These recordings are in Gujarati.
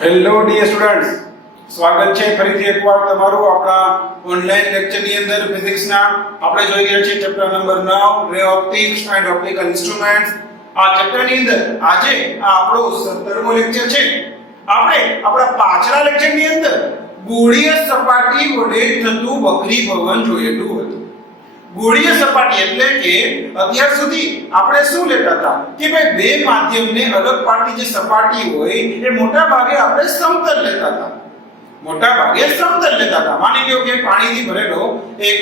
હેલો ડિયર સ્ટુડન્ટ્સ, સ્વાગત છે ફરીથી એકવાર તમારું આપણા ઓનલાઈન લેક્ચરની અંદર ફિઝિક્સના. આપણે જોઈ રહ્યા છીએ ચેપ્ટર નંબર 9 રે ઓપ્ટિક્સ એન્ડ ઓપ્ટિકલ ઇન્સ્ટ્રુમેન્ટ્સ. આ ચેપ્ટરની અંદર આજે આ આપણો 17મો લેક્ચર છે. આપણે આપણા પાછલા લેક્ચરની અંદર ગોળીય સપાટી વડે થતું વક્રીભવન જોયેલું હતું. ગોળીય સપાટી એટલે કે અત્યાર સુધી આપણે શું લેતા હતા કે ભાઈ બે માધ્યમને અલગ પાડતી જે સપાટી હોય એ મોટા ભાગે આપણે સમતલ લેતા હતા. માની લો કે પાણીથી ભરેલો એક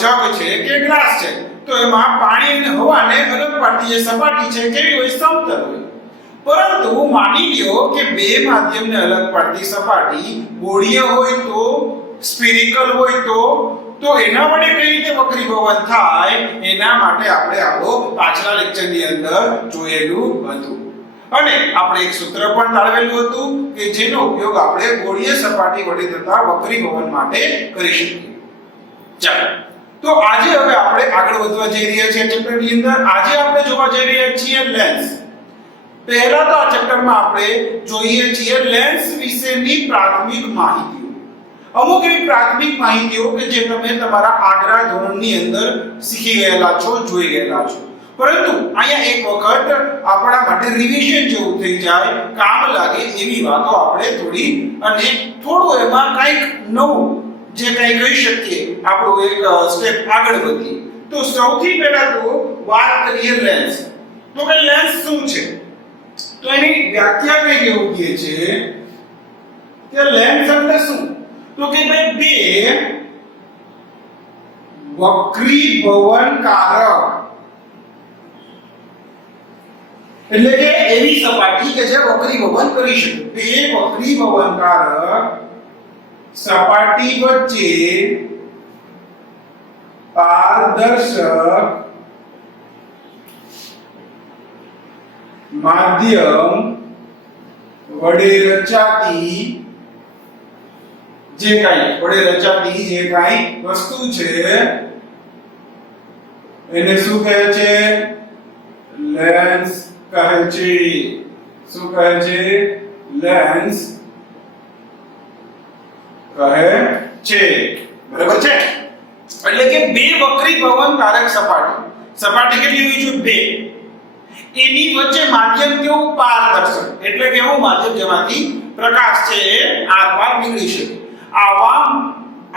જગ છે કે ગ્લાસ છે, તો એમાં પાણી અને હવાને અલગ પાડતી જે સપાટી છે કેવી હોય? સમતલ હોય. પરંતુ માની લ્યો કે બે માધ્યમને અલગ પાડતી સપાટી ગોળીય હોય તો, સ્ફેરિકલ હોય તો એના વડે કઈ રીતે વક્રીભવન થાય એના માટે આપણે આપણો પાછલા લેક્ચરની અંદર જોયેલું હતું. અને આપણે એક સૂત્ર પણ તાળવેલું હતું કે જેનો ઉપયોગ આપણે ગોળીય સપાટી વડે થતા વક્રીભવન માટે કરી શકીએ. ચાલો, તો આજે હવે આપણે આગળ વધવા જઈ રહ્યા છીએ ચેપ્ટરની અંદર. આજે આપણે જોવા જઈ રહ્યા છીએ લેન્સ. પહેલા તો આ ચેપ્ટરમાં આપણે જોઈએ છીએ લેન્સ વિશેની પ્રાથમિક માહિતી. અમુક એવી પ્રાથમિક માહિતીઓ કે જે તમે તમારા આગલા ધોરણની અંદર શીખી ગયેલા છો, જોઈ ગયેલા છો, પરંતુ અહીંયા એક વખત આપણા માટે રિવિઝન જેવું થઈ જાય, કામ લાગે એવી વાતો આપણે થોડી અને થોડું એમાં કંઈક નવું જે કંઈ કહી શકીએ, આપણું એક સ્ટેપ આગળ વધીએ. તો સૌથી પહેલા તો વાત કરીએ લેન્સ. તો કે લેન્સ શું છે? તો એની વ્યાખ્યા કંઈક એવું કહે છે કે લેન્સ એટલે શું? તો કે ભાઈ બે વક્રીભવનકારક, એટલે કે એવી સપાટી કે જે વક્રીભવન કરી શકે. બે વક્રીભવનકારક સપાટી વચ્ચે પારદર્શક માધ્યમ વડે રચાતી જે કાંઈ વસ્તુ છે એને શું કહે છે? લેન્સ કહે છે. શું કહે છે? લેન્સ કહે છે. બરાબર છે? એટલે કે બે વક્રીભવનકારક સપાટી કેટલી હોવી જોઈએ? બે. એની વચ્ચે માધ્યમ કેવું? પારદર્શક. એટલે કે એવું માધ્યમ જેમાંથી પ્રકાશ છે એ આરપાર નીકળી શકે.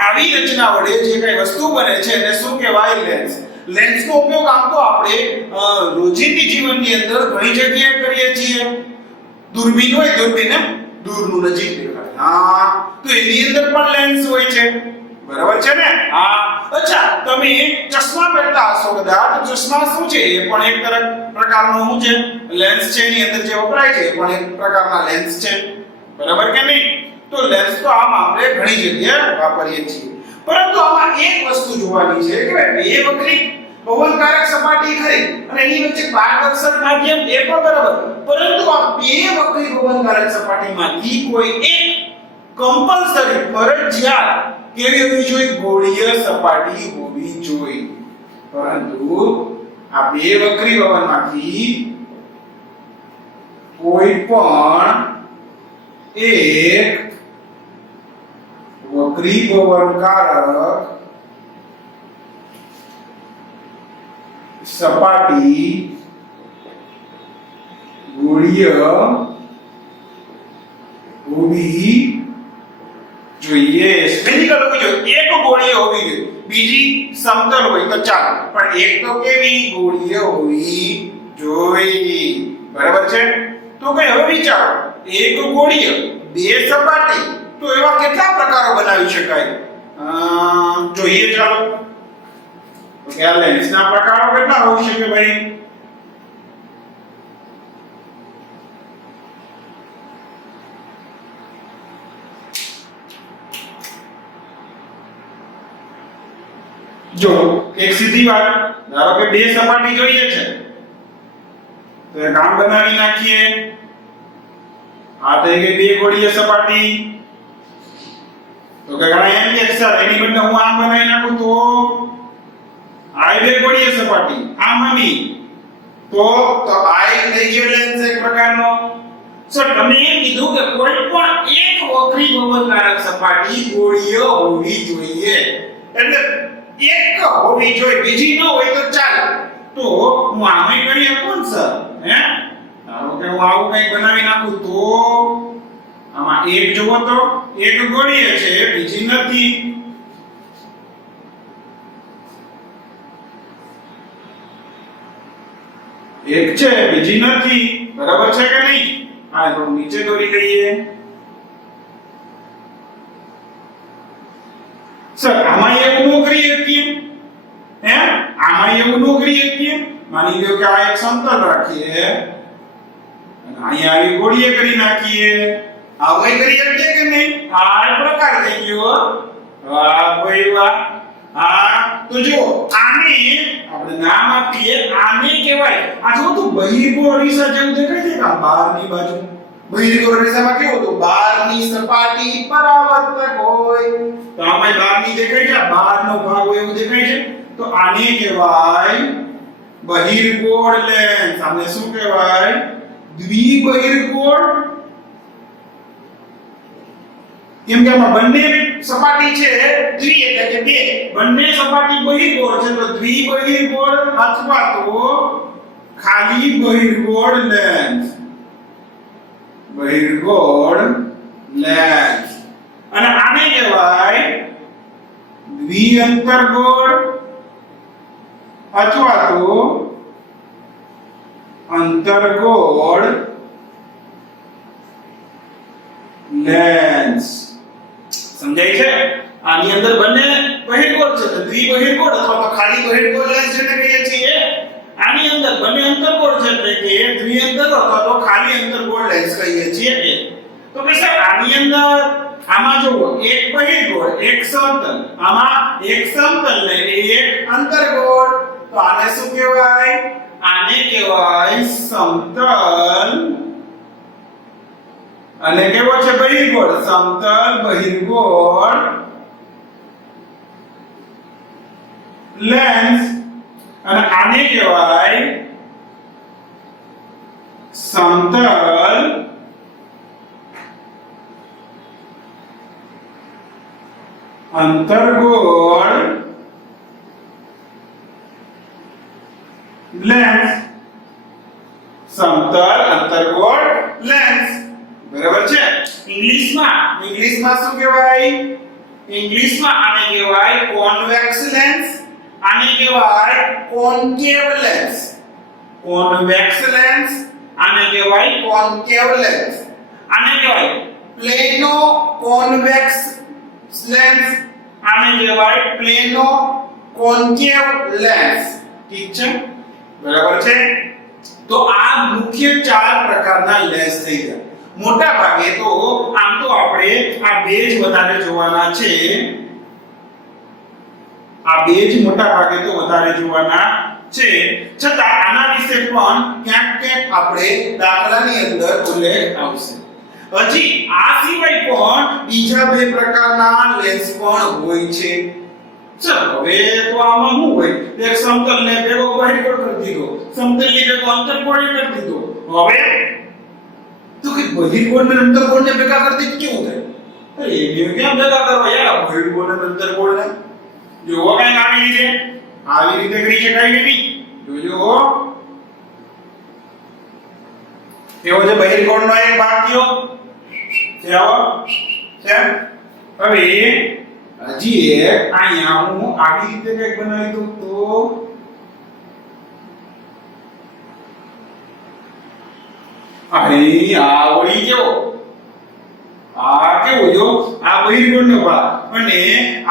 આવી રચના વડે જે કઈ વસ્તુ બને છે એને શું કહેવાય? લેન્સ. લેન્સનો ઉપયોગ આમ તો આપણે રોજિંદી જીવનની અંદર ઘણી જગ્યાએ કરીએ છીએ. દૂરબીન હોય, દૂરબીન દૂરનું નજીક દેખાય, હા, તો એની અંદર પણ લેન્સ હોય છે. બરાબર છે ને? હા. અચ્છા, તમે ચશ્મા પહેરતા હશો કદાચ. ચશ્મા શું છે? એ પણ એક પ્રકારનો શું છે? લેન્સ છે. એની અંદર જે વપરાય છે એ પણ એક પ્રકારના લેન્સ છે. બરાબર કે નહીં? તો લેન્સ તો આમ આપણે ઘણી જગ્યાએ વાપરીએ છીએ. પરંતુ આમાં એક વસ્તુ જોવાની છે કે બે વક્રીભવનકારક સપાટી ખરી અને એની વચ્ચે પારદર્શક માધ્યમ, એ પણ બરાબર. પરંતુ આ બે વક્રીભવનકારક સપાટીમાંથી કોઈ એક કમ્પલસરી, ફરજિયાત કેવી હોવી જોઈએ? ગોળીય સપાટી હોવી જોઈએ. પરંતુ આ બે વક્રીભવનમાંથી કોઈ પણ એક વક્રીભવનકારક સપાટી ગોળીય હોવી જોઈએ. સ્ફેરિકલ હોવી જોઈએ. એક ગોળીય હોવી જોઈએ, બીજી સમતલ હોય તો ચાલે, પણ એક તો કેવી? ગોળીય હોવી જોઈએ. બરાબર છે? તો કઈ હવે વિચારો, એક ગોળીય, બે સપાટી, તો એવા કેટલા પ્રકારો બનાવી શકાય? જોઈએ ચાલો. તો કે આ લેન્સના પ્રકારો કેટલા હોઈ શકે ભાઈ? જો એક સીધી વાત, ધારો કે બે સપાટી જોઈએ છે, તો એક આમ બનાવી નાખીએ. આ થઈ ગઈ બે ગોળીય સપાટી. તો કે ઘણા એમ કે સર એની બદલે હું આમ બનાવી નાખું તો આ બે ગોળીય સપાટી, આમ આવી તો આ થઈ ગયો લેન્સ એક પ્રકારનો. સર તમે એમ કીધું કે કોઈ પણ એક વક્રી ભવનકારક સપાટી ગોળીય હોવી જોઈએ, એટલે એક હોવી જોઈએ, બીજી ન હોય તો ચાલે. તો હું આમે કરી શકું ને સર? હે, ધારો કે હું આવું કંઈક બનાવી નાખું તો આમાં એક જોવો તો એક ગોળીય છે, બીજી નથી. એક છે બીજી નથી, બરાબર છે કે નહીં? આ તો નીચે દોરી લઈએ. સર આમાં એવું નો કરી શકીએ? હે, આમાં એવું નો કરી શકીએ? માની લો કે આ એક સમતલ રાખીએ અને અહીંયા આવી ગોળીએ કરી નાખીએ. આવું કરી શકીએ કે નહીં? આ પ્રકાર થઈ ગયો. વાહ ભાઈ વાહ. હા, તો જો આને આપણે નામ આપીએ, આને કહેવાય, આ જો તો બહિર્ગોળ રેખા જેવું દેખાય છે કે બહારની બાજુ બહિર્ગોળ રેખામાં કેવું તો બહારની સપાટી પરાવર્તક હોય, તો આમાં બહારની દેખાય છે, બહારનો ભાગ હોય એવું દેખાય છે, તો આને કહેવાય બહિર્ગોળ લેન્સ. આને શું કહેવાય? દ્વિબહિર્ગોળ. કેમ કે આમાં બંને સપાટી છે દ્વિ એટલે કે બે, બંને સપાટી બહિર્ગોળ છે, તો દ્વિબહિર્ગોળ અથવા તો ખાલી બહિર્ગોળ લેન્સ. બહિર્ગોળ લેન્સ. અને આને કહેવાય દ્વિઅંતર્ગોળ અથવા તો અંતર્ગોળ લેન્સ. સમજાય છે? આની અંદર બંને બહિર્ગોળ છે, તો દ્વિબહિર્ગોળ અથવા તો ખાલી બહિર્ગોળ લેન્સ જેને કહીએ છીએ. આની અંદર બંને અંતર્ગોળ છે, એટલે કે દ્વિઅંતર્ગોળ અથવા તો ખાલી અંતર્ગોળ લેન્સ કહીએ છીએ. તો કે સર આની અંદર આમાં જુઓ એક બહિર્ગોળ એક સમતલ, આમાં એક સમતલ ને એક અંતર્ગોળ, તો આને શું કહેવાય? આને કહેવાય સમતલ. અને કેવો છે બહિર્ગોળ? સમતલ બહિર્ગોળ લેન્સ. અને આને કહેવાય સમતલ અંતર્ગોળ લેન્સ. સમતલ અંતર્ગોળ લેન્સ. બરાબર છે? ઇંગ્લિશમાં શું કહેવાય? ઇંગ્લિશમાં આને કહેવાય કોન્વેક્સ લેન્સ, આને કહેવાય કોન્કેવ લેન્સ. કોન્વેક્સ લેન્સ, આને કહેવાય કોન્કેવ લેન્સ. આને કહેવાય પ્લેનો કોન્વેક્સ લેન્સ, આને કહેવાય પ્લેનો કોન્કેવ લેન્સ. ઠીક છે? બરાબર છે? તો આ મુખ્ય ચાર પ્રકારના લેન્સ થઈ ગયા. મોટા ભાગે તો આમ તો આપણે આ બે જ વધારે જોવાના છે, આ બે જ મોટા ભાગે તો વધારે જોવાના છે. છતાં આના વિશે પણ ક્યાંક ક્યાંક આપણે દાખલાની અંદર ઉલ્લેખ આવશે. હજી આ સિવાય પણ બીજા બે પ્રકારના લેન્સ પણ હોય છે. ચલો હવે તો આમાં શું હોય? એક સમતલને ભેગો બહિર્ગોળ કરી દીધો, સમતલની ભેગો અંતર્ગોળ કરી દીધો. હવે તો કે બહિર્ગોળ ને અંતર્ગોળ ને ભેગા કરતી કેવું થાય? અરે એ બે કેમ ભેગા કરવા યાર? બહિર્ગોળ ને અંતર્ગોળ ને જો કઈ આવી રીતે કરી શકાય કે નહીં? જોજો એવો જે બહિર્ગોળનો એક ભાગ થયો છે, આવો છે. હવે હજી એક અહીંયા હું આવી રીતે કંઈક બનાવી દઉં તો અહીં આ વળી કેવો? આ કેવો જો? આ બહિર્ગોળનો ભાગ અને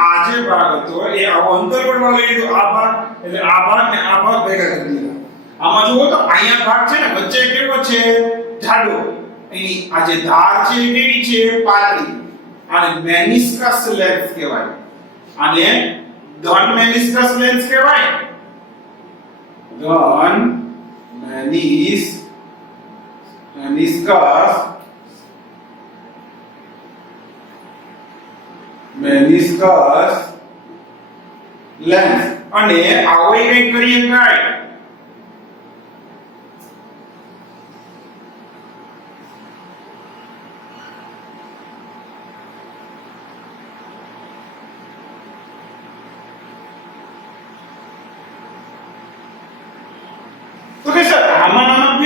આ જે ભાગ હતો એ આવો અંતર્ગોળ વાળો લીધો, આ ભાગ એટલે આ ભાગ ને આ ભાગ ભેગા કરી દીધા. આમાં જુઓ તો અહીંયા ભાગ છે ને વચ્ચે કેવો છે? જાડો. એની આ જે ધાર છે એ કેવી છે? પાતળી. આને મેનિસ્કસ લેન્સ કહેવાય. આને ધન મેનિસ્કસ લેન્સ કહેવાય. ધન મેનિસ્કસ લેન્સ. અને આવો કંઈક કરી શકાય.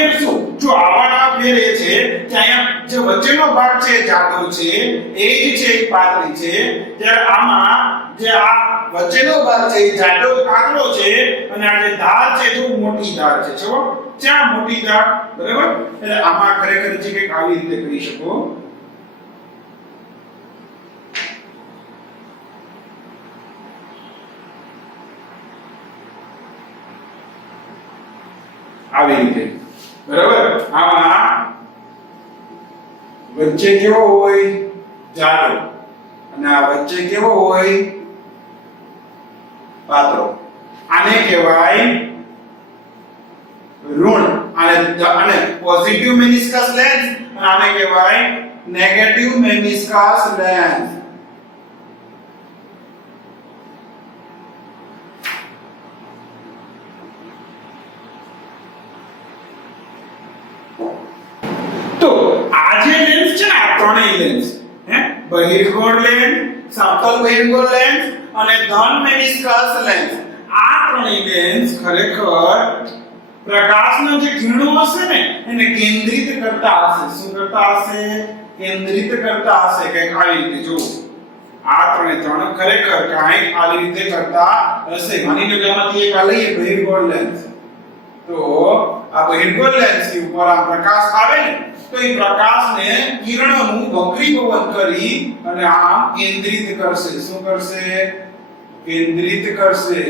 ફેર શું? જો આવા ફેર એ છે કે અહીંયા જે વચ્ચેનો ભાગ છે જાડો છે, એ જ છે એ પાતળી છે, જ્યારે આમાં જે આ વચ્ચેનો ભાગ છે એ જાડો પાતળો છે અને આ જે ધાર છે એ મોટી ધાર છે. જો ક્યાં મોટી ધાર, બરાબર? એટલે આમાં ખરેખર જે કંઈક આવી રીતે કરી શકો. આવી રીતે, બરાબર? આમાં વચ્ચે કેવો હોય? જાડો, અને આ વચ્ચે કેવો હોય? પાતળો. આને કહેવાય ઋણ, અને પોઝિટિવ મેનિસ્કસ લેન્સ, અને આને કહેવાય નેગેટિવ મેનિસ્કસ લેન્સ. તો આ જે લેન્સ છે ને, આ ત્રણેય લેન્સ, બહિર્ગોળ લેન્સ, સમતલ બહિર્ગોળ લેન્સ અને ધન મેનિસ્કસ લેન્સ, આ ત્રણેય લેન્સ ખરેખર પ્રકાશના જે કિરણો હશે ને એને કેન્દ્રિત કરતા હશે. શું કરતા હશે? કેન્દ્રિત કરતા હશે. કંઈક આવી રીતે. જો આ ત્રણ ખરેખર કંઈક આવી રીતે કરતા હશે. માની લો કે આમાંથી એક આ લઈએ બહિર્ગોળ લેન્સ, તો આ બહિર્ગોળ લેન્સની ઉપર આ પ્રકાશ આવે ને, તો એ પ્રકાશને કિરણોનું વક્રીભવન કરી અને આ કેન્દ્રિત કરશે. શું કરશે? કેન્દ્રિત કરશે.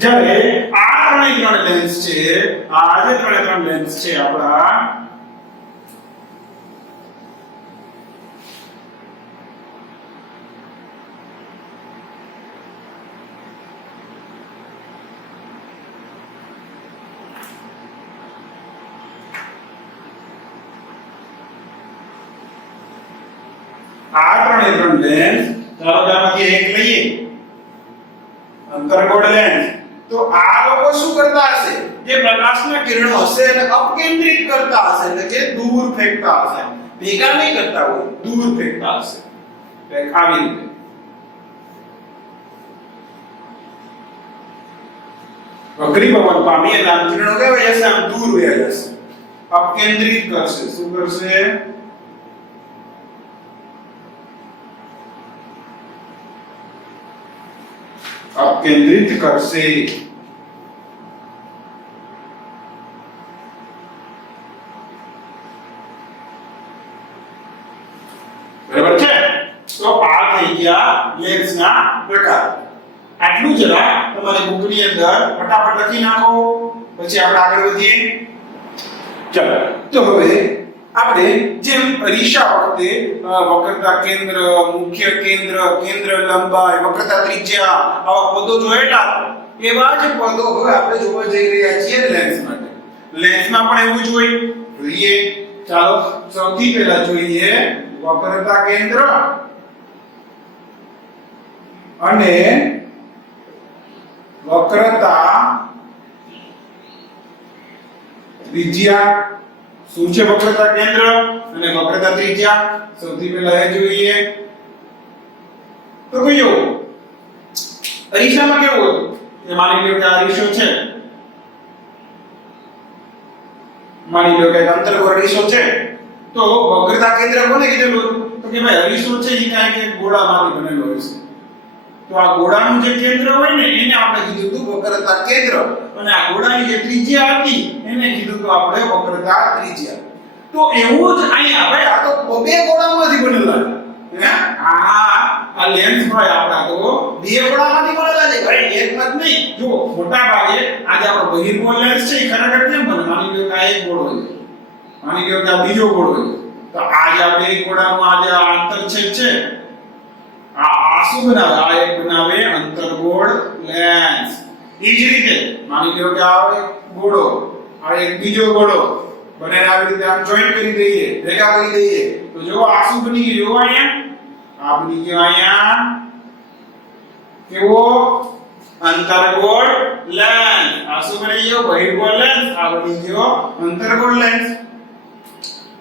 જ્યારે આ ત્રણ લેન્સ છે, આ જે ત્રણ લેન્સ છે આપણા, ત્રણ લેન્સ, ચાલો આમાંથી એક લઈએ અંતર્ગોળ લેન્સ, તો આ લોકો શું કરતા હશે? જે પ્રકાશના કિરણો હશે એને અપકેન્દ્રિત કરતા હશે, એટલે કે દૂર ફેંકતા હશે. ભેગા નહીં કરતા હોય, દૂર ફેંકતા હશે. આવી રીતે. વક્રીભવન પામી એટલે આમ કિરણો કેવા જશે? આમ દૂર વયા જશે. અપકેન્દ્રિત કરશે. શું કરશે? કેન્દ્રિત કરશે. બરાબર છે? તો આ થઈ ગયા લેન્સના પ્રકાર. આટલું જરા તમારી બુકની અંદર ફટાફટ લખી નાખો, પછી આપણે આગળ વધીએ. ચાલો, તો હવે આપણે જેમ પરીક્ષા વખતે વક્રતા કેન્દ્ર, મુખ્ય કેન્દ્ર, કેન્દ્ર લંબાઈ, વક્રતા ત્રિજ્યા આવા પદો જોયેલા, એવા જ પદો હવે આપણે જોવા જઈ રહ્યા છીએ લેન્સ માટે. લેન્સમાં પણ એવું જોઈએ. ચાલો સૌથી પહેલા જોઈએ વક્રતા કેન્દ્ર અને વક્રતા ત્રિજ્યા. શું છે વક્રતા કેન્દ્ર અને વક્રતા ત્રિજ્યા? સૌથી પહેલા એ જોઈએ. તો કયો અરીસામાં કેવું હતું? એ માની લો કે આ અરીસો છે, માની લો કે અંતર્ગોળ અરીસો છે, તો વક્રતા કેન્દ્ર કોને કીધેલું? તો કે ભાઈ અરીસો છે એ કાંઈક એક ગોળામાંથી બનેલો હોય છે. તો આ ગોળાનું જે કેન્દ્ર હોય ને એને આપણે કીધું હતું વક્રતા કેન્દ્ર, અને આ ગોળાની જે ત્રિજ્યા હતી એને કીધું હતું આપણે વક્રતા ત્રિજ્યા. તો એવું જ અહીંયા ભાઈ આ તો બે ગોળામાંથી બનેલા છે. આ લેન્સ ભાઈ આપડા તો બે ગોળામાંથી બનેલા છે ભાઈ, એકમાં જ નહીં. જો મોટા ભાગે આજે આપણો બહિર્ગોળ લેન્સ છે એ ખરેખર કેમ બને? માની લો કે આ એક ગોળો છે, માની લો કે આ બીજો ગોળો છે, તો આ જે બે ગોળામાં આ જે આંતરછેદ છે આ શું બનાવે? આ એક બનાવે અંતર્ગોળ લેન્સ. એ જ રીતે માની લો કે આ એક ગોળો, આ એક બીજો ગોળો, બંનેને આવી રીતે આમ જોઈન્ટ કરી દઈએ, ભેગા કરી દઈએ, તો જો આ શું બની ગયું? જો અહીંયા આ બની ગયો, અહીંયા કેવો? અંતર્ગોળ લેન્સ. આ શું બની ગયો? બહિર્ગોળ લેન્સ. આ બની ગયો અંતર્ગોળ લેન્સ.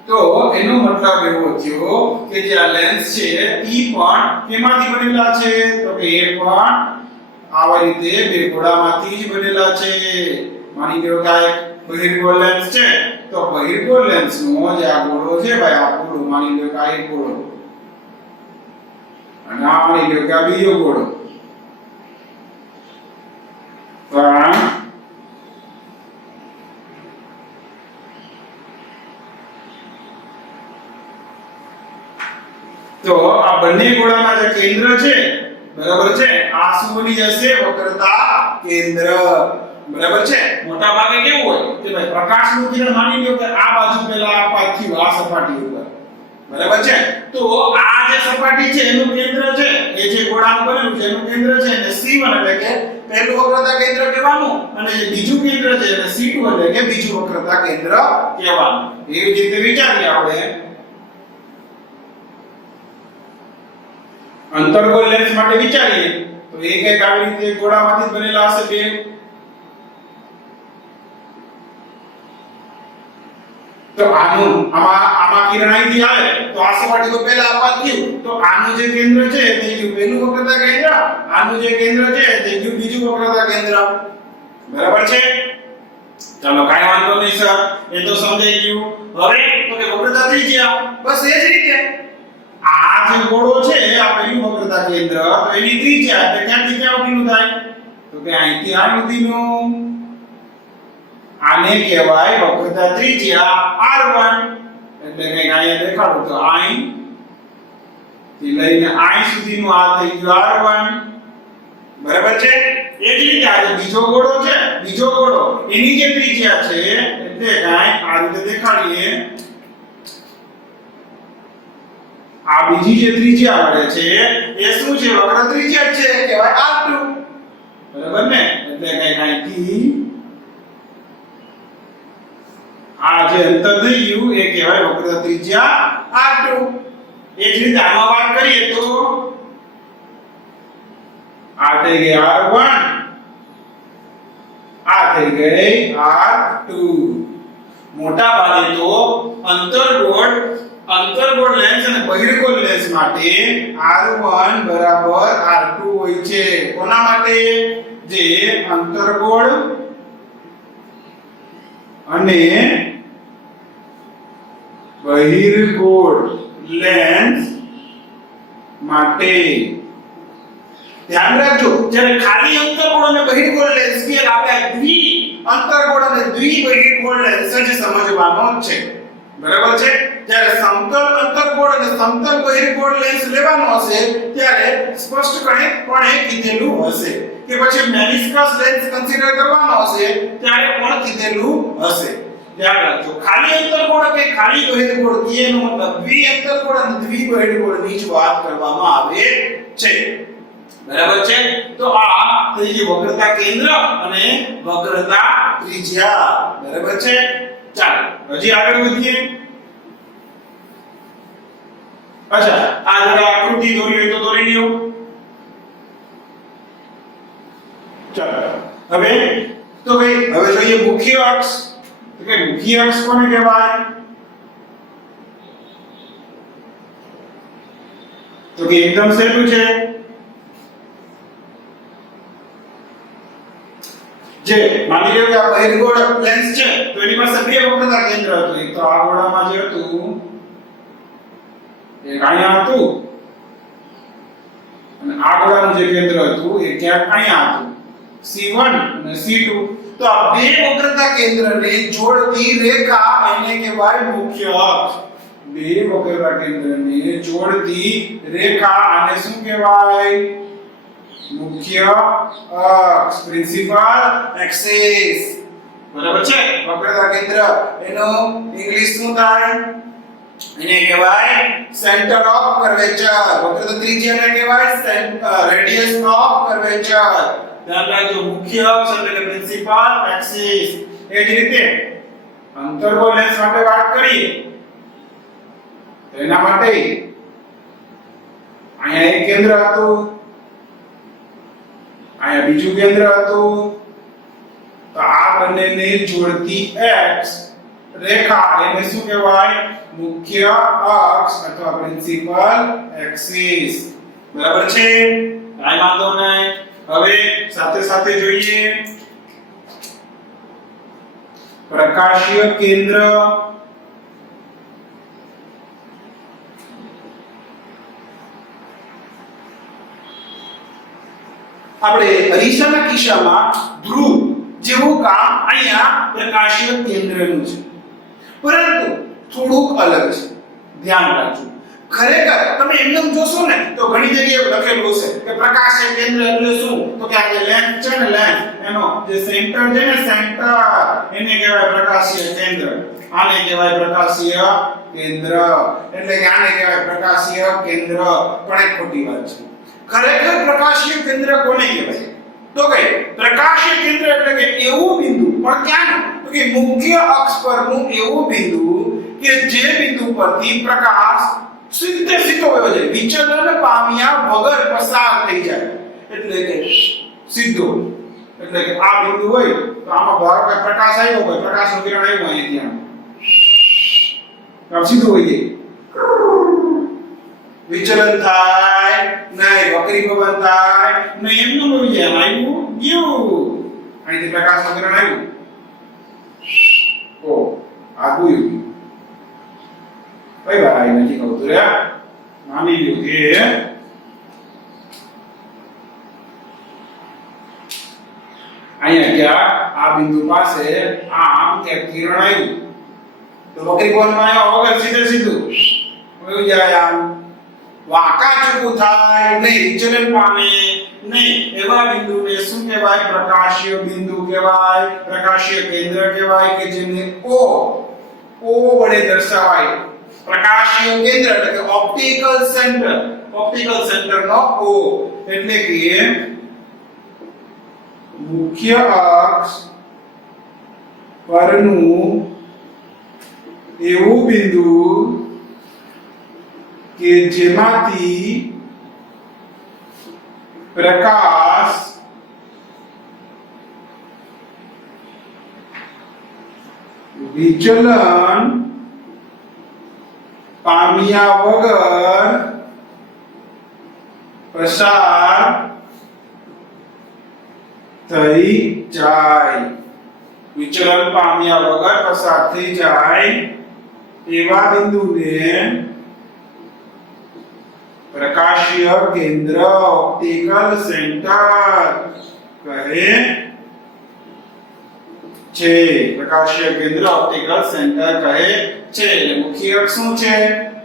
તો એનો મતલબ એવો થયો કે જે આ લેન્સ છે ઈ પણ કેમાંથી બનેલા છે? તો કે એ પણ આવા રીતે બે ગોળામાંથી જ બનેલા છે. માની લો કે આ એક બહિર્ગોળ લેન્સ છે, તો બહિર્ગોળ લેન્સનો જે આ ગોળો છે ભાઈ, આ ગોળો માની લો કે આ એક ગોળો અને આ માની લો કે આ બીજો ગોળો. પણ તો આ બંને ગોળાના જે કેન્દ્ર છે, બરાબર છે, આ શું બની જશે? વક્રતા કેન્દ્ર. બરાબર છે. મોટા ભાગે કેવું હોય કે ભાઈ પ્રકાશનું કિરણ માની લો કે આ બાજુ પહેલા પાથ્યું આ સપાટી ઉપર, બરાબર છે, તો આ જે સપાટી છે એનું કેન્દ્ર છે, એ જે ગોળાનું બનેલું છે એનું કેન્દ્ર છે એને C1 એટલે કે પહેલું વક્રતા કેન્દ્ર કહેવાનું, અને જે બીજું કેન્દ્ર છે એને C2 એટલે કે બીજું વક્રતા કેન્દ્ર કહેવાનું. એવી રીતે વિચારીએ આપણે અંતર્ગોળ લેન્સ માટે વિચારીએ તો એ કઈક આવી રીતે ગોળામાંથી બનેલા હશે બે. તો આમાં કિરણ અહીંથી આવે તો આ સપાટી તો પહેલા આપાત થયું, તો આનું જે કેન્દ્ર છે તે જે પહેલું વક્રતા કેન્દ્ર, આનું જે કેન્દ્ર છે તે જે બીજું વક્રતા કેન્દ્ર. બરાબર છે. ચાલો કાઈ વાંધો નહીં સર, એ તો સમજાઈ ગયું. હવે તો કે વક્રતા ત્રિજ્યા, બસ એ જ રીતે આ જે ગોળો છે આ પહેલું વક્રતા કેન્દ્ર, તો એની ત્રિજ્યા એટલે ક્યાંથી ક્યાં સુધીનું થાય? તો કે અહીંથી આ સુધીનું. આને કહેવાય વક્રતા ત્રિજ્યા r1. એટલે કે અહીંયા દેખાડું તો અહીં થી લઈને અહીં સુધીનું આ થઈ ગયું r1. બરાબર છે. એ જ રીતે આ જે બીજો ગોળો છે, બીજો ગોળો એની જે ત્રિજ્યા છે એટલે કાંઈ આ રીતે દેખાડીએ, આ બીજી જે ત્રિજ્યા મળે છે એ શું છે? વક્ર ત્રિજ્યા છે, કહેવાય r2. બરાબર ને? એટલે કઈ અહીંથી આ જે અંતર થઈ ગયું એ કહેવાય વક્ર ત્રિજ્યા r2. એ જ રીતે આમાં વાત કરીએ તો આ થઈ ગઈ r1, આ થઈ ગઈ r2. મોટા ભાગે તો અંતર્ગોળ લેન્સ અને બહિર્ગોળ લેન્સ માટે r1 બરાબર r2 હોય છે. કોના માટે? જે અંતર્ગોળ અને બહિર્ગોળ લેન્સ માટે. ધ્યાન રાખજો, જ્યારે ખાલી અંતર્ગોળ અને બહિર્ગોળ લેન્સ કે આપણે દ્વિ અંતર્ગોળ અને દ્વિ બહિર્ગોળ લેન્સ જ સમજવાનો છે. બરાબર છે. જ્યારે સમતલ અંતર્ગોળ અને સમતલ બહિર્ગોળ લેન્સ લેવાનો હશે ત્યારે સ્પષ્ટપણે કીધેલું હશે, કે પછી મેનિસ્કસ લેન્સ કન્સિડર કરવાનો હશે ત્યારે પણ કીધેલું હશે. ધ્યાન રાખજો, ખાલી અંતર્ગોળ કે ખાલી બહિર્ગોળ એનો મતલબ દ્વિ અંતર્ગોળ અને દ્વિ બહિર્ગોળની જ વાત કરવામાં આવે છે. બરાબર છે. તો આ થઈ ગઈ વક્રતા કેન્દ્ર અને વક્રતા ત્રિજ્યા. બરાબર છે. ચાલો હજી આગળ વધીએ. અચ્છા, આ જરા આકૃતિ દોરી હોય તો દોરી લ્યો. ચાલો હવે જોઈએ મુખ્ય અક્ષ. તો કે મુખ્ય અક્ષ કોને કહેવાય? તો કે એકદમ સહેલું છે. જે માની લો કે આ બહિર્ગોળ લેન્સ છે તો એની પાસે બે વક્રતા કેન્દ્ર હતું. એક તો આ ગોળામાં જે હતું, એક અહીંયા હતું, અને આ ગોળાનું જે કેન્દ્ર હતું એ ક્યાંક અહીંયા હતું, C1 અને C2. તો આ બે વક્રતા કેન્દ્રને જોડતી રેખા એને કહેવાય મુખ્ય અક્ષ. બે વક્રતા કેન્દ્રને જોડતી રેખા આને શું કહેવાય? મુખ્ય અક્ષ, પ્રિન્સિપલ એક્સિસ. બરાબર છે. વક્રતા કેન્દ્ર એનો ઇંગ્લિશ શું થાય? એને કહેવાય સેન્ટર ઓફ કર્વેચર. વક્રતા ત્રિજ્યાને કહેવાય રેડિયસ ઓફ કર્વેચર. ધ્યાન રાખજો, મુખ્ય અક્ષ એટલે કે પ્રિન્સિપલ એક્સિસ. એ જ રીતે અંતર્ગોળ લેન્સ માટે વાત કરીએ એના માટે અહીંયા એક કેન્દ્ર હતું, અહીંયા બીજું કેન્દ્ર હતું, તો આ બંનેને જોડતી x રેખા એને શું કહેવાય? મુખ્ય અક્ષ અથવા પ્રિન્સિપલ એક્સિસ. બરાબર છે. કાઈ વાંધો નહીં. હવે સાથે સાથે જોઈએ પ્રકાશીય કેન્દ્ર. આપણે અરીસાના કિસ્સામાં ધ્રુવ જેવું કામ અહીંયા પ્રકાશીય કેન્દ્રનું છે, પરંતુ થોડુંક અલગ છે. ધ્યાન રાખજો. ખરેખર તમે એમનેમ જોશો ને તો ઘણી જગ્યાએ લખેલું છે કે પ્રકાશીય કેન્દ્ર એટલે શું, તો કે આ જે લેન્સ છે ને, લેન્સ એનો જે સેન્ટર છે ને, સેન્ટર એને કહેવાય પ્રકાશીય કેન્દ્ર. આને કહેવાય પ્રકાશીય કેન્દ્ર, એટલે કે આને કહેવાય પ્રકાશીય કેન્દ્ર. પણ એક ખોટી વાત છે. ખરેખર પ્રકાશીય કેન્દ્ર કોને કહેવાય, તો કે પ્રકાશીય કેન્દ્ર એટલે કે એવું બિંદુ, પણ ક્યાંનું, તો કે મુખ્ય અક્ષ પરનું એવું બિંદુ કે જે બિંદુ પરથી પ્રકાશ સીધે સીધો વયો જાય, વિચલન પામ્યા વગર પસાર થઈ જાય. એટલે કે સીધો, એટલે કે આ બિંદુ હોય તો આમાં ધારો કે પ્રકાશ આવ્યો હોય, પ્રકાશનું કિરણ આવ્યું અહીં ત્યાં, તો સીધો હોય જાય, વિચલન થાય નહીં, વક્રીભવન થાય નહીં, એમનું હોય જાય, આવ્યું ગયું, અહીંથી પ્રકાશનું કિરણ આવ્યું, ઓ આ ગયું. કઈ વાર આવી નથી કહું રે, માની લ્યો કે અહીંયા ક્યાં આ બિંદુ પાસે આમ કે કિરણ આવ્યું તો વક્રીભવનમાં આવ્યા વગર સીધે સીધું વયું જાય, આમ વાંકા ચૂકું થાય નહીં, વિચલન પામે નહીં, એવા બિંદુને શું કહેવાય, પ્રકાશીય બિંદુ કહેવાય, પ્રકાશીય કેન્દ્ર કહેવાય, કે જેને ઓ વડે દર્શાવાય. પ્રકાશીય કેન્દ્ર એટલે કે ઓપ્ટિકલ સેન્ટર, ઓપ્ટિકલ સેન્ટર નો ઓ એટલે કે મુખ્ય અક્ષ પરનું એવું બિંદુ કે જેમાંથી પ્રકાશ વિચલન પામ્યા વગર પસાર થઈ જાય, વિચલન પામ્યા વગર પસાર થઈ જાય એવા બિંદુને પ્રકાશીય કેન્દ્ર, ઓપ્ટિકલ સેન્ટર કહે છે. પ્રકાશીય કેન્દ્ર, ઓપ્ટિકલ સેન્ટર કહે છે. એટલે મુખ્ય અક્ષ શું છે,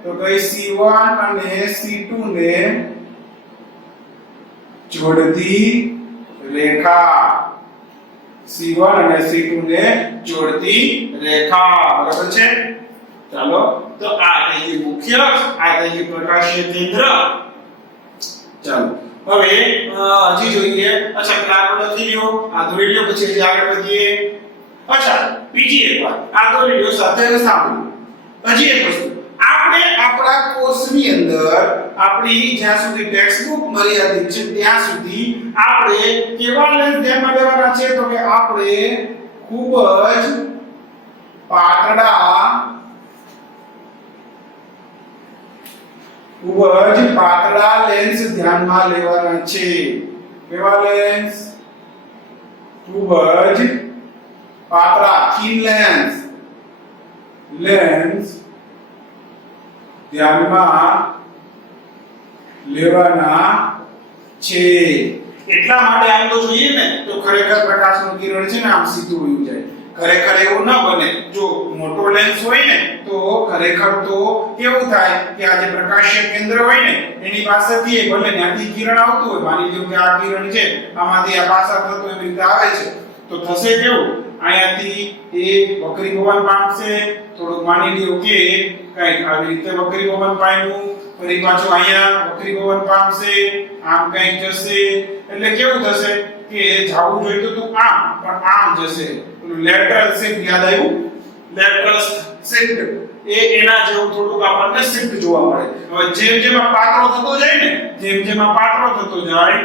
તો કઈ C1 અને C2 ને જોડતી રેખા, C1 અને C2 ને જોડતી રેખા, બરાબર છે. ચાલો તો આ થઈ ગયું મુખ્ય અક્ષ, આ થઈ ગયું પ્રકાશીય કેન્દ્ર. ચાલો હવે હજી જોઈએ. અચ્છા આગળ લખી લ્યો, આ દોરી લ્યો, પછી હજી આગળ વધીએ. અચ્છા બીજી એક વાત આ દોરી લ્યો સાથે સાંભળો. હજી એક વસ્તુ આપણે આપણા કોર્સની અંદર આપણી જ્યાં સુધી ટેક્સ્ટબુક મર્યાદિત છે ત્યાં સુધી આપણે કેવા લેન્સ ધ્યાનમાં લેવાના છે, તો કે આપણે ખૂબ જ પાતળા લેન્સ ધ્યાનમાં લેવાના છે. કેવા લેન્સ? ખૂબ જ પાતળા, થીન લેન્સ ધ્યાનમાં લેવાના છે. એટલા માટે આમ તો જોઈએ ને તો ખરેખર પ્રકાશનું કિરણ છે ને આમ સીધું વયું જાય. ખરેખર એવું ન બને. જો મોટો લેન્સ હોય ને તો ખરેખર તો કેવું થાય કે આ જે પ્રકાશીય કેન્દ્ર હોય ને એની પાસેથી ભલે ત્યાંથી કિરણ આવતું હોય, માની લો કે આ કિરણ છે આમાંથી આ પાસા થતો એવી રીતે આવે છે, તો થશે કેવું, અહીંયાથી એ વક્રીભવન પામશે, થોડુંક માની લ્યો કે કઈક આવી રીતે વક્રીભવન પામ્યું, ફરી પાછું અહીંયા વક્રીભવન પામશે, આમ કઈક જશે, એટલે કેવું થશે કે જાવું જોઈતું તો આમ પણ આમ જશે. લેટરલ શિફ્ટ યાદ આવ્યું? લેટરલ શિફ્ટ એ એના જેવું થોડુંક આપણને શિફ્ટ જોવા મળે. હવે જેમ જેમ આ પાતળો થતો જાય ને, જેમ જેમ આ પાતળો થતો જાય,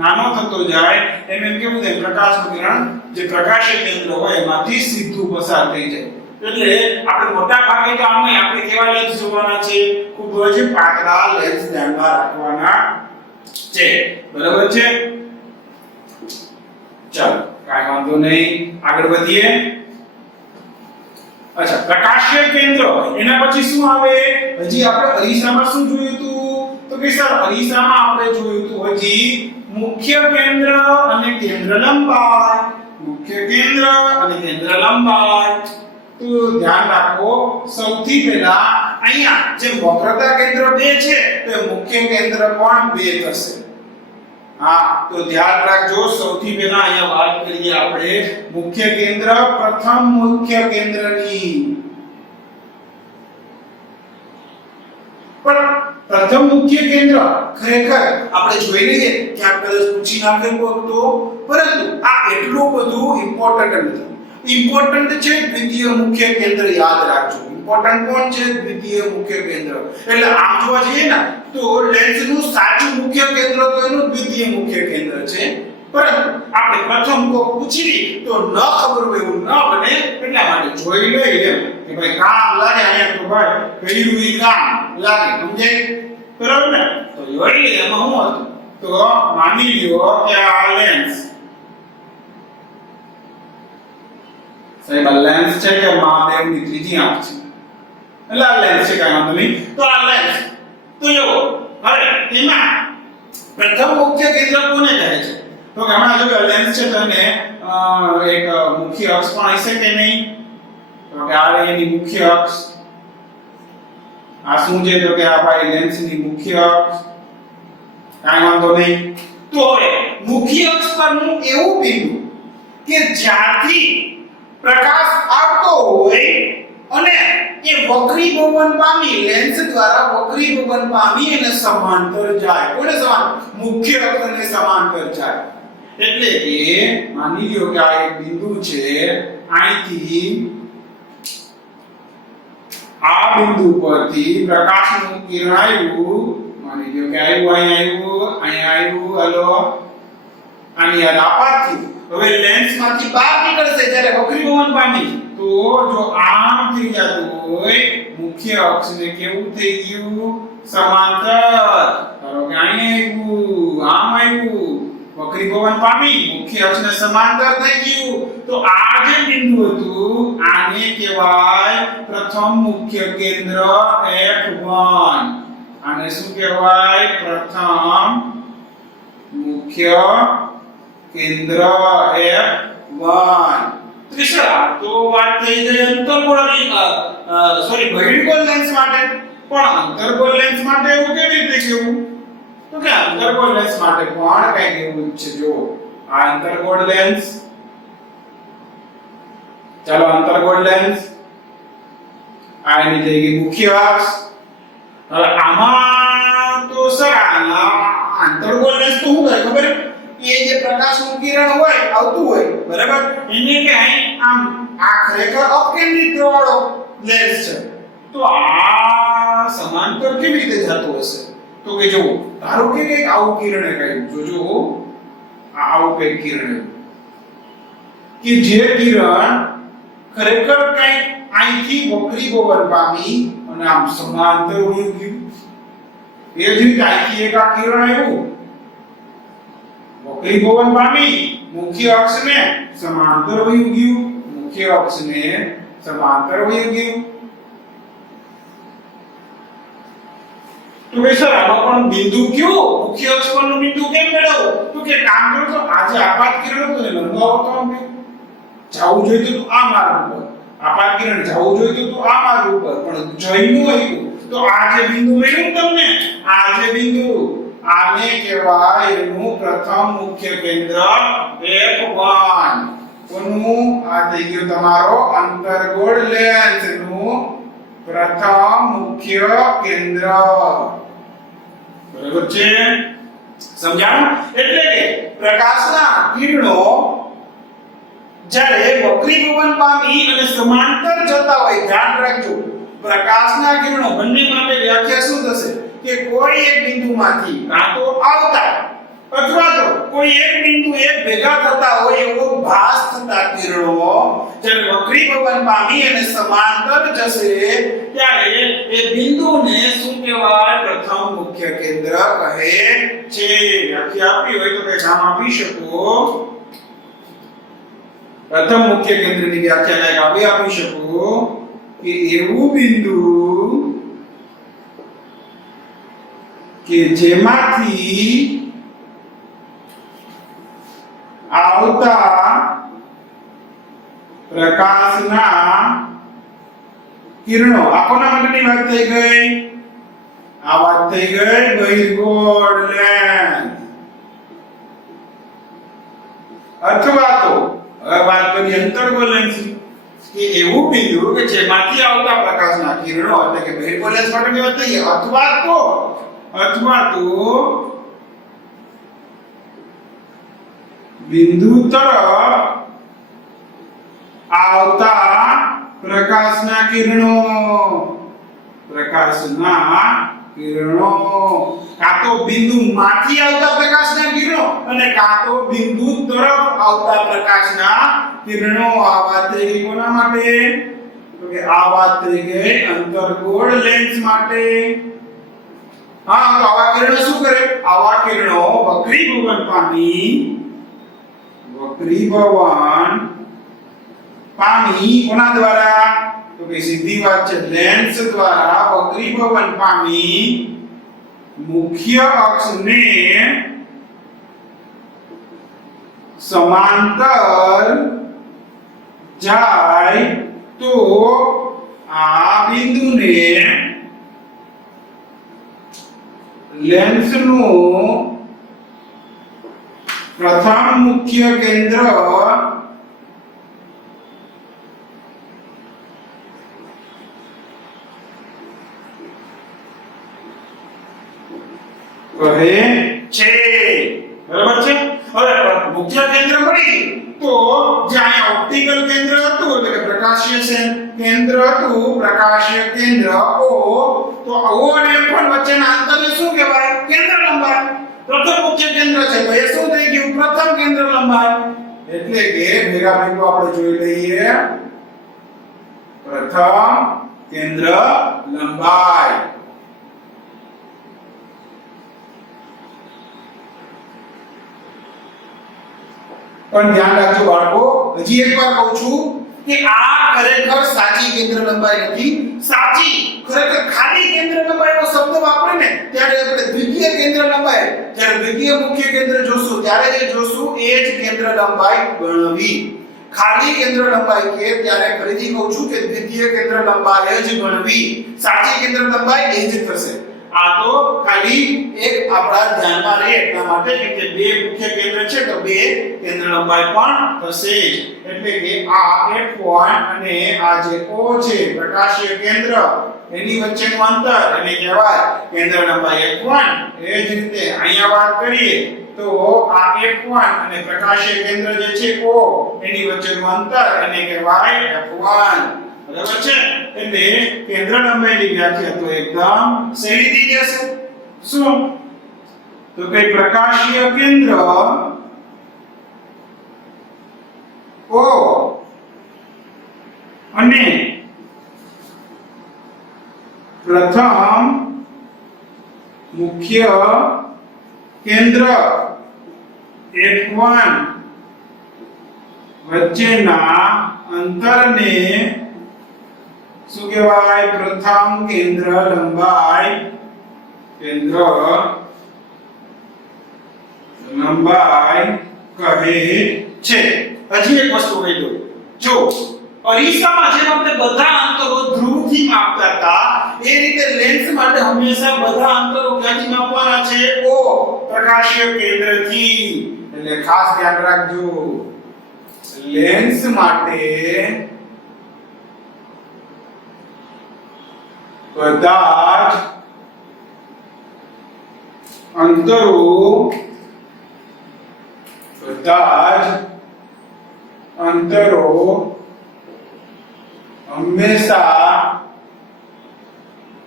નાનો થતો જાય, એમ એમ કેવું થાય પ્રકાશનું કિરણ જે પ્રકાશીય કેન્દ્ર હોય એમાંથી સીધું પસાર થઈ જાય. એટલે આપણે મોટા ભાગે તો આમાં આપણે કેવા લેન્સ જોવાના છે, ખૂબ જ પાતળા લેન્સ ધ્યાનમાં રાખવાના છે. બરાબર છે? ચાલો કાઈ વાંધો નહીં, આગળ વધીએ. અચ્છા, પ્રકાશીય કેન્દ્ર એના પછી શું આવે? હજી આપણે અરીસામાં શું જોયું હતું? તો કે સર અરીસામાં આપણે જોયું હતું હજી મુખ્ય કેન્દ્ર અને કેન્દ્ર લંબાઈ. મુખ્ય કેન્દ્ર અને કેન્દ્ર લંબાઈ. તો ધ્યાન રાખો, સૌથી પહેલા અહીંયા જે વક્રતા કેન્દ્ર 2 છે તો મુખ્ય કેન્દ્ર પણ 2 થશે. હા, તો ધ્યાન રાખજો, સૌથી પહેલા અહીંયા વાત કરીએ આપણે મુખ્ય કેન્દ્ર, પ્રથમ મુખ્ય કેન્દ્રની. પણ પ્રથમ મુખ્ય કેન્દ્ર ખરેખર આપણે જોઈ લઈએ કે આ કદાચ પૂછી નાખેલો હતો, પરંતુ આ એટલું બધું ઇમ્પોર્ટન્ટ નથી. ઇમ્પોર્ટન્ટ છે દ્વિતીય મુખ્ય કેન્દ્ર, યાદ રાખજો. ઇમ્પોર્ટન્ટ કોણ છે? દ્વિતીય મુખ્ય કેન્દ્ર. એટલે આમ જોવા જઈએ ને તો લેન્સનું સાચું મુખ્ય કેન્દ્ર તો એનું દ્વિતીય મુખ્ય કેન્દ્ર છે, પરંતુ આપણે પ્રથમ કો પૂછી તો ન ખબર હોય એવું ન બને, એટલા માટે જોઈ લઈએ કે ભાઈ કામ લાગે અહીંયા, તો ભાઈ કયું ઈ કામ લાગે, સમજે? બરાબર ને? તો જોઈ લઈએ એમાં શું હતું. તો માની લ્યો કે આ લેન્સ, સાહેબ આ લેન્સ છે કે મહાદેવની ત્રીજી આંખ છે, એટલે આ લેન્સ છે, કાંઈ વાંધો નહીં. તો આ લેન્સ તો જો હવે એમાં પ્રથમ મુખ્ય કેન્દ્ર કોને કહે છે? તો કે હમણાં જો લેન્સ છે તો એને એક મુખ્ય અક્ષ પણ હશે કે નહીં? તો કે આ એની મુખ્ય અક્ષ. આ શું છે? તો કે આ ભાઈ લેન્સની મુખ્ય અક્ષ. કાંઈ વાંધો નહીં. તો હવે મુખ્ય અક્ષ પરનું એવું બિંદુ કે જ્યાંથી પ્રકાશ આવતો હોય અને એ વક્રીભવન પામી, લેન્સ દ્વારા વક્રીભવન પામી અને સમાંતર જાય. કોને સમાંતર? મુખ્ય અક્ષને સમાંતર જાય. એટલે કે માની લ્યો કે આ એક બિંદુ છે, અહીંથી આ બિંદુ પરથી પ્રકાશનું કિરણ આવ્યું, માની લ્યો કે આવ્યું, અહીંયા આવ્યું, હલો આની આપાત થયું. હવે લેન્સમાંથી બહાર નીકળશે જ્યારે વક્રીભવન પામી, તો જો આમ થઈ જતું હોય, મુખ્ય અક્ષને કેવું થઈ ગયું? સમાંતર. ધારો કે અહીંયા આવ્યું, આમ આવ્યું, વક્રીભવન પામી, મુખ્ય અક્ષને સમાંતર થઈ ગયું. તો આ જે બિંદુ હતું આને કહેવાય પ્રથમ મુખ્ય કેન્દ્ર F1. આને શું કહેવાય? પ્રથમ મુખ્ય કેન્દ્ર F1. ત્રીસરા તો વાત થઈ ગઈ અંતર્ગોળની, સોરી બહિર્ગોળ લેન્સ માટે. પણ અંતર્ગોળ લેન્સ માટે એવું કેવી રીતે કેવું? તો કે અંતર્ગોળ લેન્સ માટે પણ કંઈક એવું છે. જો આ અંતર્ગોળ લેન્સ, ચાલો અંતર્ગોળ લેન્સ, આ એની થઈ ગઈ મુખ્ય અક્ષ. હવે આમાં તો સર અંતર્ગોળ લેન્સ તો શું કરે ખબર? એ જે પ્રકાશનું કિરણ હોય, આવતું હોય, બરાબર, એને કે આમ આ ખરેખર અકેન્દ્રિત વાળો લેન્સ છે. તો આ સમાંતર કેવી રીતે જતો હશે? તો કે જો ધારો કે કંઈક આવું કિરણે કહ્યું, જોજો આવું કંઈક કિરણ કે જે કિરણ ખરેખર કંઈક અહીંથી વક્રીભવન પામી અને આમ સમાંતર વયું ગયું. એ જ રીતે અહીંથી એક આ કિરણ આવ્યું, વક્રીભવન પામી, મુખ્ય અક્ષને સમાંતર વયું ગયું, મુખ્ય અક્ષને સમાંતર વયું ગયું. તો કે સર આનો પણ બિંદુ કયો? મુખ્ય અક્ષ પરનું બિંદુ કેમ મેળવવું? તો કે કામ કરો તો આ જે આપાત કિરણ હતું ને લંબાવો તો આમ જાવું જોઈએ તો આ માર્ગ ઉપર, આપાત કિરણ જાવું જોઈએ તો આ માર્ગ ઉપર, પણ જઈનું આવ્યું તો આ જે બિંદુ મળ્યું તમને, આ જે બિંદુ, આને કહેવાય એનું પ્રથમ મુખ્ય કેન્દ્ર F1. કોનું? આ થઈ ગયું તમારો અંતર્ગોળ લેન્સ નું પ્રથમ મુખ્ય કેન્દ્ર. બરાબર છે? સમજાણું? એટલે કે પ્રકાશના કિરણો જ્યારે વક્રીભવન પામી અને સમાંતર જતા હોય, ધ્યાન રાખજો, પ્રકાશના કિરણો બંને માટે વ્યાખ્યા શું થશે? કે કોઈ એક બિંદુમાંથી કાં તો આવતા અથવા તો કોઈ એક બિંદુ એક ભેગા થતા હોય એવો ભાસ થતા કિરણો જ્યારે વક્રીભવન પામી અને સમાંતર જશે ત્યારે એ બિંદુને શું કહેવાય? પ્રથમ મુખ્ય કેન્દ્ર કહે છે. વ્યાખ્યા આપી હોય તો કે નામ આપી શકો. પ્રથમ મુખ્ય કેન્દ્રની વ્યાખ્યા લાયક આવી આપી શકો કે એવું બિંદુ કે જેમાંથી આવતા પ્રકાશના કિરણો આંખોના માટેની વાત થઈ ગઈ આ વાત થઈ ગઈ બહિર્ગોળ લેન્સ અથવા તો હવે વાત કરીએ અંતર્ગોળ લેન્સ કે એવું બિંદુ કે જેમાંથી આવતા પ્રકાશના કિરણો એટલે કે બહિર્ગોળ લેન્સ માટેની વાત થઈ અથવા તો બિંદુ તરફ આવતા પ્રકાશના કિરણો કાં તો બિંદુમાંથી આવતા પ્રકાશના કિરણો અને કાં તો બિંદુ તરફ આવતા પ્રકાશના કિરણો આ વાત થઈ ગઈ કોના માટે તો કે આ વાત થઈ ગઈ અંતર્ગોળ લેન્સ માટે હા તો આવા કિરણો શું કરે આવા કિરણો વક્રીભવન પામી કોના દ્વારા તો કે સીધી વાત છે લેન્સ દ્વારા વક્રીભવન પામી મુખ્ય અક્ષને સમાંતર જાય તો આ બિંદુને લેન્સનું પ્રથમ મુખ્ય કેન્દ્ર કહે છે બરાબર છે હવે મુખ્ય કેન્દ્ર મળી તો જ્યાં ઓપ્ટિકલ કેન્દ્ર હતું એટલે કે પ્રકાશીય કેન્દ્ર હતું પ્રકાશીય કેન્દ્ર O તો O અને F1 વચ્ચેના અંતરને શું કહેવાય કેન્દ્ર લંબાઈ પ્રથમ મુખ્ય કેન્દ્ર છે તો એ શું થઈ ગયું પ્રથમ કેન્દ્ર લંબાઈ એટલે કે ભેગા ભેગું આપણે જોઈ લઈએ પ્રથમ કેન્દ્ર લંબાઈ પણ ધ્યાન રાખજો બાળકો હજી એકવાર કહું છું કે આ ખરેખર સાચી કેન્દ્ર લંબાઈ નથી સાચી ખરેખર ખાલી કેન્દ્ર લંબાઈનો શબ્દ વાપરે ને ત્યારે આપણે દ્વિતીય કેન્દ્ર લંબાઈ જ્યારે દ્વિતીય મુખ્ય કેન્દ્ર જોશું ત્યારે જે જોશું એ જ કેન્દ્ર લંબાઈ ગણવી ખાલી કેન્દ્ર લંબાઈ કે ત્યારે ફરીથી કહું છું કે દ્વિતીય કેન્દ્ર લંબાઈ જ ગણવી સાચી કેન્દ્ર લંબાઈ એ જ થશે આ તો ખાલી એક આપણા ધ્યાનમાં રહે એટલા માટે કે બે મુખ્ય કેન્દ્ર છે તો બે કેન્દ્ર લંબાઈ પણ થશે એટલે કે આ F1 અને આ જે O છે પ્રકાશીય કેન્દ્ર એની વચ્ચેનું અંતર એને કહેવાય કેન્દ્ર લંબાઈ F1 એ જ રીતે અહીંયા વાત કરીએ તો આ F1 અને પ્રકાશીય કેન્દ્ર જે છે O એની વચ્ચેનું અંતર એને કહેવાય F1 બરાબર છે એટલે કેન્દ્ર લંબાઈની વ્યાખ્યા તો એકદમ સહેલી થઈ જશે શું તો કે પ્રકાશીય કેન્દ્ર O અને પ્રથમ મુખ્ય કેન્દ્ર F1 વચ્ચેના અંતરને શું કહેવાય પ્રથમ કેન્દ્ર લંબાઈ કહે છે હજી એક વસ્તુ કહી દઉં જો અરીસામાં જેમ આપણે બધા અંતરો ધ્રુવથી માપતા હતા એ રીતે લેન્સ માટે હંમેશા બધા અંતરો ક્યાંથી માપવાના છે O પ્રકાશીય કેન્દ્રથી એટલે ખાસ ધ્યાન રાખજો લેન્સ માટે બધા જ અંતરો હંમેશા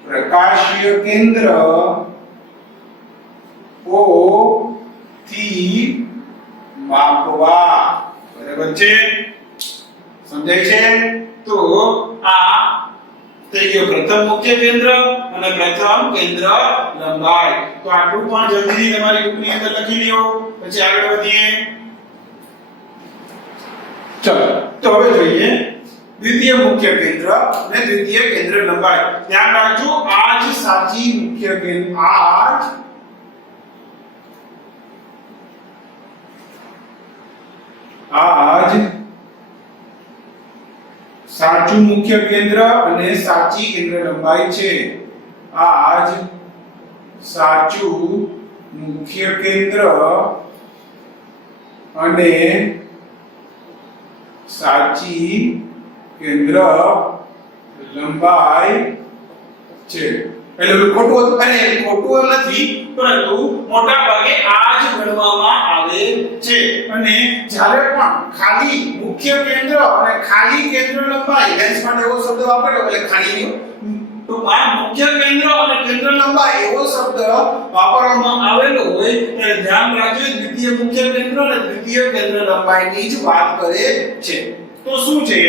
પ્રકાશીય કેન્દ્ર O થી માપવા બરાબર છે સમજાય છે તો આ થઈ ગયો પ્રથમ મુખ્ય કેન્દ્ર અને પ્રથમ કેન્દ્ર લંબાઈ તો આટલું પણ જલ્દીથી તમારી બુકની અંદર લખી લ્યો પછી આગળ વધીએ ચલો તો હવે જોઈએ દ્વિતીય મુખ્ય કેન્દ્ર અને દ્વિતીય કેન્દ્ર લંબાઈ. ધ્યાન રાખજો આ જ સાચી મુખ્ય કેન્દ્ર આ જ સાચું મુખ્ય કેન્દ્ર અને સાચી કેન્દ્ર લંબાઈ છે. આ જ સાચું મુખ્ય કેન્દ્ર અને સાચી કેન્દ્ર લંબાઈ છે. એટલે ખોટું નથી, પરંતુ મોટા ભાગે આ જ ગણવામાં આવે છે. અને જ્યારે પણ ખાલી મુખ્ય કેન્દ્ર અને ખાલી કેન્દ્ર લંબાઈ લેન્સ માટે એવો શબ્દ વાપરેલો એટલે ખાલી તો આ મુખ્ય કેન્દ્ર અને કેન્દ્ર લંબાઈ એવો શબ્દ વાપરવામાં આવેલો હોય એટલે ધ્યાન રાખજો દ્વિતીય મુખ્ય કેન્દ્ર અને દ્વિતીય કેન્દ્ર લંબાઈની જ વાત કરે છે. તો શું છે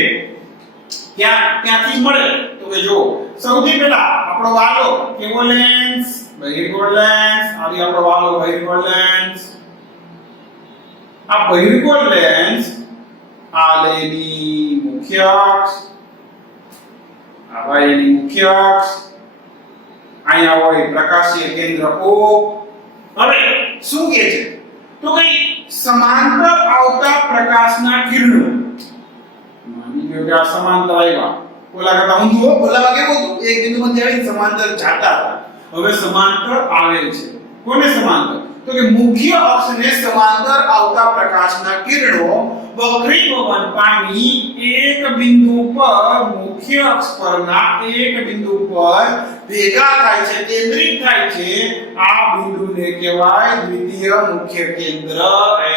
ક્યાંથી મળે તો કે જો સૌથી પહેલા આપણો વાલો કેવો લેન્સ બહિર્ગોળ લેન્સ. આની આપણો વાલો બહિર્ગોળ લેન્સ. આ બહિર્ગોળ લેન્સ આ લેની મુખ્ય અક્ષ, આ ભાઈની મુખ્ય અક્ષ, અહીંયા હોય પ્રકાશીય કેન્દ્ર O. હવે શું કહે છે તો કઈ સમાંતર આવતા પ્રકાશના કિરણો માની લો કે આ સમાંતર આવ્યા ઓલા કરતા ઊંધું ઓલામાં કેવું હતું એક બિંદુમાંથી આવી સમાંતર જાતા હતા. હવે સમાંતર આવે છે. કોને સમાંતર તો કે મુખ્ય અક્ષને સમાંતર આવતા પ્રકાશના કિરણો વક્રીભવન પામી એક બિંદુ પર મુખ્ય અક્ષ પરના એક બિંદુ પર ભેગા થાય છે, કેન્દ્રિત થાય છે. આ બિંદુને કહેવાય દ્વિતીય મુખ્ય કેન્દ્ર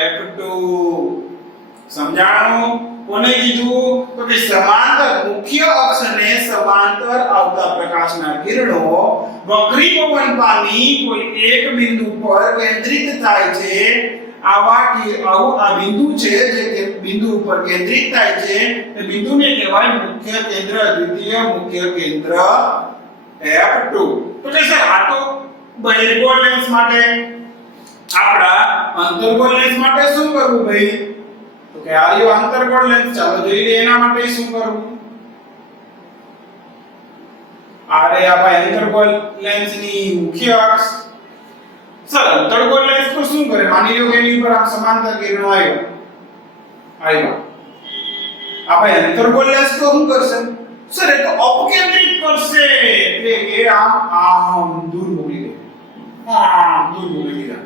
F2. સમજાણું? કોને કીધું તો કે સમાંતર મુખ્ય અક્ષને સમાંતર આવતા પ્રકાશના કિરણો વક્રીભવન પામી કોઈ એક બિંદુ પર કેન્દ્રિત થાય છે. આવું આ બિંદુ છે જે બિંદુ ઉપર કેન્દ્રિત થાય છે એ બિંદુને કહેવાય મુખ્ય કેન્દ્ર દ્વિતીય મુખ્ય કેન્દ્ર F2. તો કે સર આ તો બહિર્ગોળ લેન્સ માટે. આપણા અંતર્ગોળ લેન્સ માટે શું કરવું ભાઈ તો કે આ રહ્યો અંતર્ગોળ લેન્સ. ચાલો જોઈ લઈએ એના માટે શું કરવું. આ રે આ ભાઈ અંતર્ગોળ લેન્સની મુખ્ય અક્ષ. સર અંતર્ગોળ લેન્સ તો શું કરે માની લો કે એની ઉપર આમ સમાંતર કિરણો આવ્યા. આ ભાઈ અંતર્ગોળ લેન્સ તો શું કરશે સર એ તો અપકેન્દ્રિત કરશે એટલે કે આમ દૂર મોકલી દે. દૂર મોકલી દે.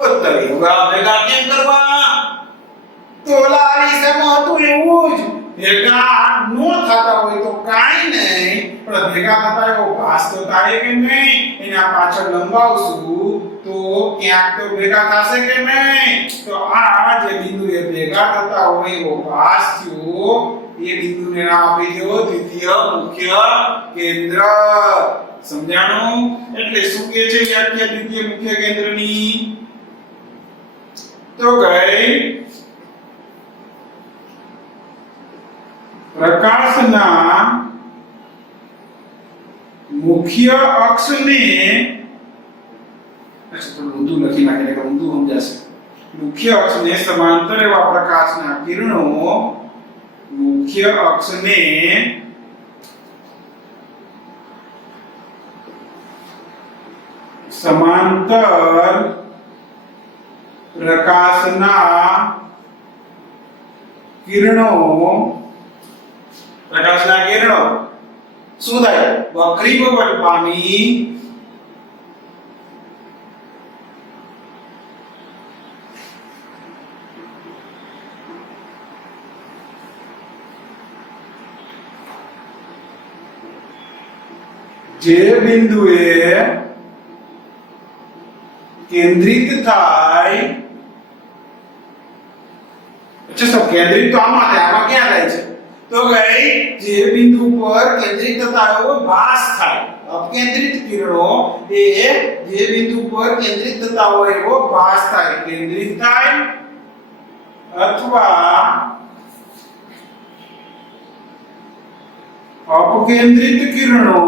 અત્યારે હવે આ ભેગા કેમ કરવા તો લારી સામે હતું એવું જ ભેગા નો થતા હોય તો કાઈ નહીં પણ ભેગા થતા એવો ભાસ તો થાય કે નહીં એના પાછળ લંબાવશું તો ક્યાંક તો ભેગા થશે કે નહીં. તો આ જે બિંદુ એ ભેગા થતા હોય એવો ભાસ થયો એ બિંદુને નામ આપી દો દ્વિતીય મુખ્ય કેન્દ્ર. સમજાણું? એટલે શું કહે છે વ્યાખ્યા દ્વિતીય મુખ્ય કેન્દ્રની તો ગઈ પ્રકાશના મુખ્ય અક્ષને થોડું ઊંધું લખી નાખીને કે ઊંધું સમજાશે. મુખ્ય અક્ષને સમાંતર એવા પ્રકાશના કિરણો મુખ્ય અક્ષને સમાંતર પ્રકાશના કિરણો શું થાય વક્રીભવન પામી જે બિંદુએ કેન્દ્રિત થાય સબ કેન્દ્રિત તો આમાં થાય આમાં ક્યાં થાય છે તો ગઈ જે બિંદુ પર કેન્દ્રિત થતા હોય ભાસ થાય. અપકેન્દ્રિત કિરણો એ જે બિંદુ પર કેન્દ્રિત થતા હોય એવો ભાસ થાય. કેન્દ્રિત થાય અથવા અપકેન્દ્રિત કિરણો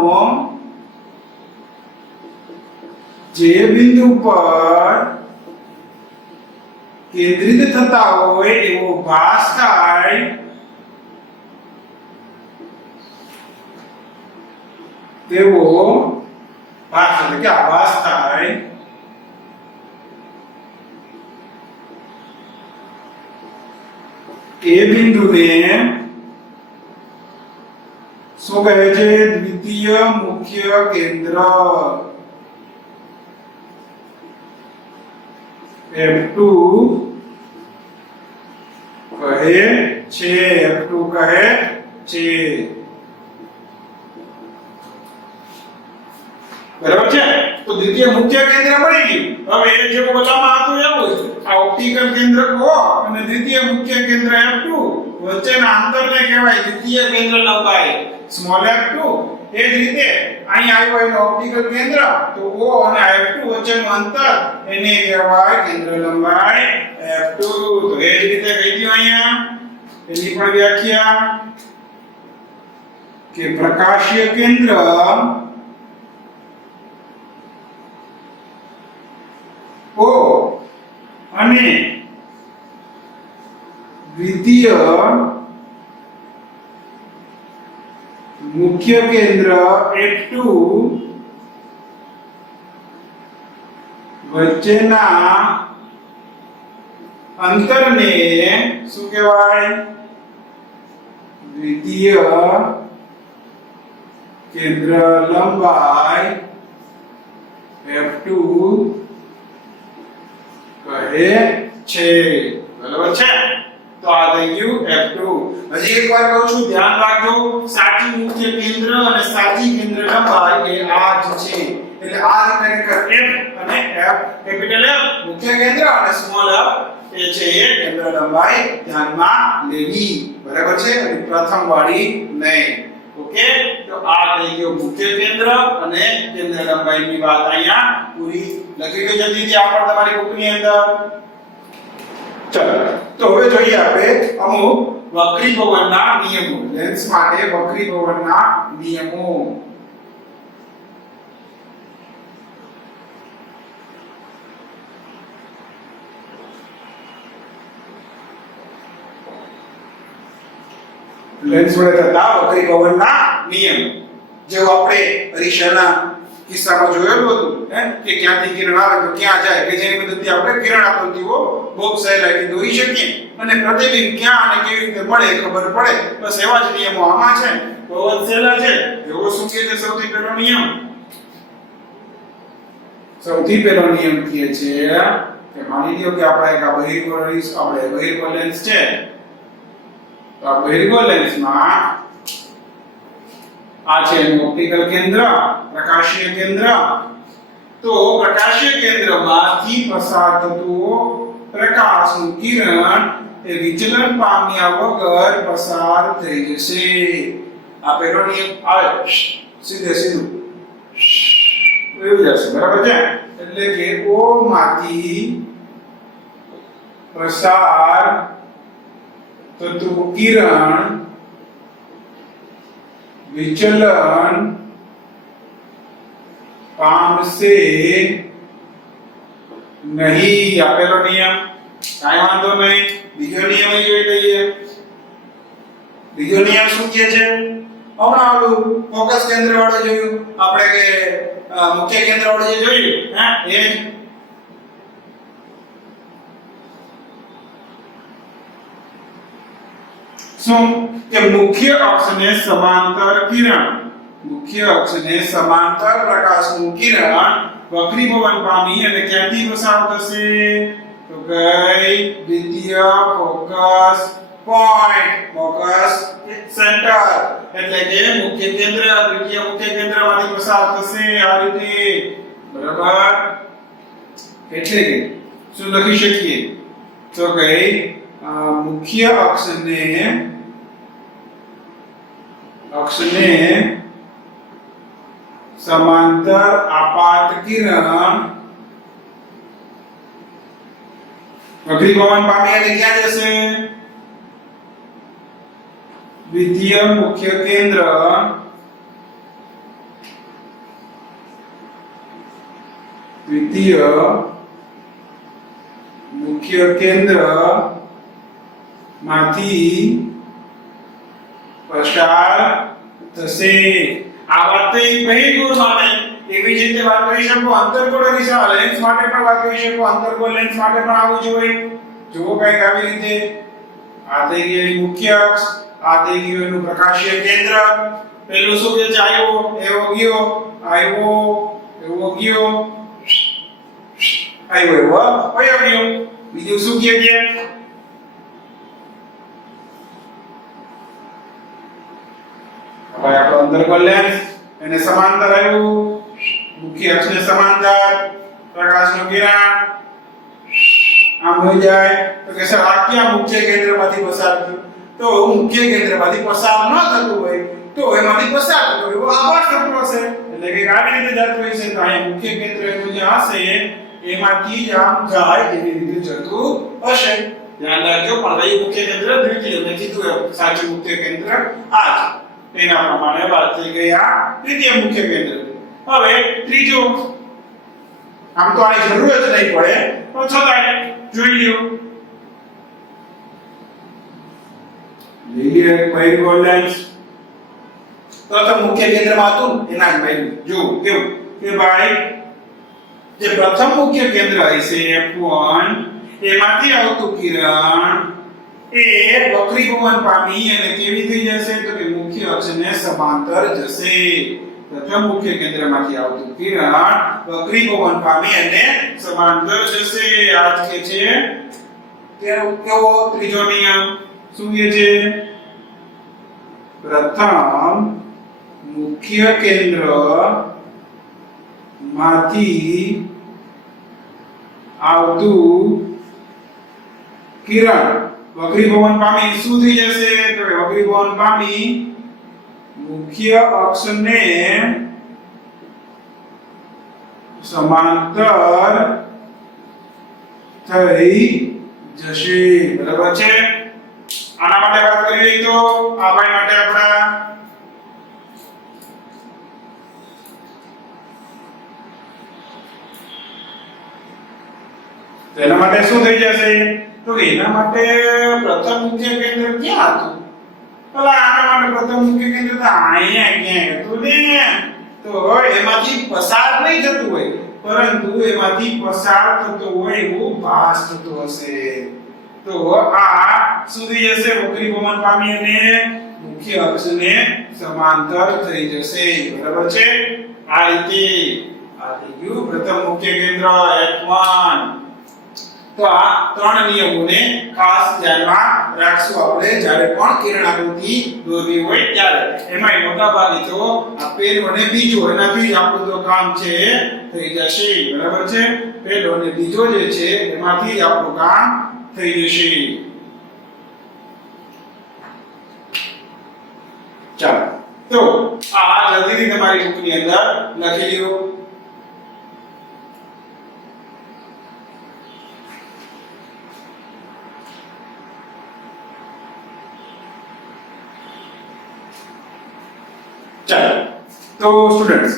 જે બિંદુ પર કેન્દ્રિત થતા હોય એવો ભાસ થાય તેવો ભાસ એટલે કે આભાસ થાય એ બિંદુને શું કહે છે? દ્વિતીય મુખ્ય કેન્દ્ર F2 કહે છે. F2 કહે છે. બરાબર છે? તો દ્વિતીય મુખ્ય કેન્દ્ર મળી ગયું. હવે જે બોલવામાં હતું એવું આ ઓપ્ટિકલ કેન્દ્ર O અને દ્વિતીય મુખ્ય કેન્દ્ર F2 વચ્ચેના અંતરને કહેવાય દ્વિતીય કેન્દ્ર લંબાઈ સ્મોલ f2. એ જ રીતે અહીં આવ્યો એનો ઓપ્ટિકલ કેન્દ્ર તો O અને F2 વચ્ચેનું અંતર એને કહેવાય કેન્દ્ર લંબાઈ F2. તો એ જ રીતે કહી દો અહીંયા એની પણ વ્યાખ્યા કે પ્રકાશીય કેન્દ્ર O અને દ્વિતીય મુખ્ય કેન્દ્ર F2 વચ્ચેના અંતરને શું કહેવાય? દ્વિતીય કેન્દ્ર લંબાઈ F2 કહે છે. બરાબર છે? તો આ થઈ ગયું F2. હજી એકવાર કહું છું ધ્યાન રાખજો સાચી મુખ્ય કેન્દ્ર અને સાચી કેન્દ્ર લંબાઈ એ આ જ છે. એટલે આ રીતે F અને F કેપિટલ F મુખ્ય કેન્દ્ર અને સ્મોલ f એ છે એ કેન્દ્ર લંબાઈ ધ્યાનમાં લેવી. બરાબર છે? અને પ્રથમ વાળી નહીં. ઓકે? તો આ થઈ ગયો મુખ્ય કેન્દ્ર અને કેન્દ્ર લંબાઈની વાત અહીંયા પૂરી લખી ગઈ જલ્દીથી આ પણ તમારી બુકની અંદર. ચલો તો હવે જોઈએ આપણે અમુક વક્રીભવનના નિયમો. લેન્સ માટે વક્રીભવનના નિયમો. લેન્સ વડે થતા વક્રીભવનના નિયમ જેવો આપણે અરીસાના કિસ્સામાં જોયેલું હતું કે ક્યાંથી કિરણ આવે તો ક્યાં જાય કે જેની મદદથી આપણે કિરણ આકૃતિઓ બહુ સહેલાઈથી દોરી શકીએ અને પ્રતિબિંબ ક્યાં અને કેવી રીતે મળે ખબર પડે. બસ એવા જ નિયમો આમાં છે. બહુ જ સહેલા છે. એવો શું કહે છે સૌથી પહેલો નિયમ? સૌથી પહેલો નિયમ કહે છે કે માની લ્યો કે આપણે એક બહિર્ગોળ લેન્સ છે. તો આ બહિર્ગોળ લેન્સમાં આ છે ઓપ્ટિકલ કેન્દ્ર પ્રકાશીય કેન્દ્ર. તો પ્રકાશીય કેન્દ્રમાંથી પસાર થતું પ્રકાશનું કિરણ એ વિચલન પામ્યા વગર પસાર થઈ જશે. આ પહેલો નિયમ આવે સીધું એવું જશે. બરાબર છે? એટલે કે O માંથી પસાર થતું કિરણ વિચલન પામશે નહીં. આપેલો નિયમ કાંઈ વાંધો નહીં. બીજો નિયમ જોઈ લઈએ. બીજો નિયમ શું કહે છે? હમણાં ઓલું ફોકસ કેન્દ્ર વાળો જોયું આપણે કે મુખ્ય કેન્દ્ર વાળો જે જોયું એ શું કે મુખ્ય અક્ષને સમાંતર કિરણ પ્રકાશનું કિરણ વક્રીભવન પામી અને ક્યાંથી પસાર થશે? તો કઈ દ્વિતીય ફોકસ પોઈન્ટ ફોકસ સેન્ટર એટલે કે મુખ્ય કેન્દ્ર દ્વિતીય મુખ્ય કેન્દ્રમાંથી પસાર થશે આ રીતે. બરાબર? એટલે કે શું લખી શકીએ? તો કઈ મુખ્ય અક્ષને સમાંતર આપાત કિરણ વક્રીભવન પામી એટલે ક્યાં જશે? દ્વિતીય મુખ્ય કેન્દ્ર મુખ્ય કેન્દ્ર માંથી પસાર થશે. આ વાત તો પહેલી ગુણ માટે એવી જ રીતે વાત કરી શકો અંતર્ગોળ દિશા લેન્સ માટે પણ વાત કરી શકો અંતર્ગોળ લેન્સ માટે પણ આવું જોઈએ. જુઓ કંઈક આવી રીતે આ થઈ ગયું મુખ્ય અક્ષ, આ થઈ ગયું એનું પ્રકાશીય કેન્દ્ર. પેલું શું કે આવ્યો એવો ગયો આવ્યો એવો ગયો આવ્યો એવો કયો ગયો. બીજું શું કે છે હવે આપણો અંતર્ગોળ લેન્સ એને સમાંતર આવ્યું મુખ્ય અક્ષને સમાંતર પ્રકાશનું કિરણ આમ હોઈ જાય તો કે સર આ ક્યાં મુખ્ય કેન્દ્રમાંથી પસાર થયું. તો મુખ્ય કેન્દ્રમાંથી પસાર ન થતું હોય તો એમાંથી પસાર થતો એવો આભાસ થતો હશે એટલે કે આવી રીતે જતું હશે. તો અહીંયા મુખ્ય કેન્દ્ર એનું જે હશે એમાંથી જ આમ જાય એવી રીતે જતું હશે. ધ્યાન રાખજો. પણ ભાઈ મુખ્ય કેન્દ્ર દ્વિતીય મેં કીધું સાચું મુખ્ય કેન્દ્ર આ છે. એના પ્રમાણે વાત થઈ ગઈ આ દ્વિતીય મુખ્ય કેન્દ્ર. હવે ત્રીજો આમ તો આની જરૂર જ નહીં પડે પણ છતાંય જોઈ લ્યો. લીલી બહિર્ગોળ લેન્સ પ્રથમ મુખ્ય કેન્દ્રમાં હતું એના જ બહિર્ગોળ જો કેવું કે ભાઈ જે પ્રથમ મુખ્ય કેન્દ્ર હશે F1 એમાંથી આવતું કિરણ એ વક્રીભવન પામી અને કેવી થઈ જશે તો કે મુખ્ય અક્ષને સમાંતર જશે. પ્રથમ મુખ્ય કેન્દ્રમાંથી આવતું કિરણ વક્રીભવન પામી અને સમાંતર જશે. આ કે છે કેવો ત્રીજો નિયમ શું કહે છે પ્રથમ મુખ્ય કેન્દ્ર માંથી આવતું કિરણ વક્રીભવન પામી શું થઈ જશે તો વક્રીભવન પામી મુખ્ય અક્ષને સમાંતર થઈ જશે. બરાબર છે. આના માટે વાત કરીએ તો આ ભાઈ માટે આપણા તેના માટે શું થઈ જશે તો એના માટે પ્રથમ મુખ્ય કેન્દ્ર ક્યાં હતું. ભલા આના માટે પ્રથમ મુખ્ય કેન્દ્ર તો અહીંયા ક્યાં હતું ને તો એમાંથી પસાર નહીં થતું હોય પરંતુ એમાંથી પસાર થતો હોય એવું ભાસ થતો હશે. તો આ સુધી જશે વક્રીભવન પામી અને મુખ્ય અક્ષને સમાંતર થઈ જશે. બરાબર છે. આ રીતે આ થઈ ગયું પ્રથમ મુખ્ય કેન્દ્ર F1. તો આ ત્રણ નિયમોને ખાસ ધ્યાનમાં રાખશું આપણે જ્યારે પણ કિરણાકૃતિ દોરવી હોય ત્યારે. એમાં મોટા ભાગે તો આ પહેલો અને બીજો એનાથી જ આપણું તો કામ છે થઈ જશે. બરાબર છે. પહેલો અને બીજો જે છે એમાંથી જ આપણું કામ થઈ જશે. ચાલો તો આ જલ્દીથી તમારી બુકની અંદર લખી લ્યો. ચાલો તો સ્ટુડન્ટ્સ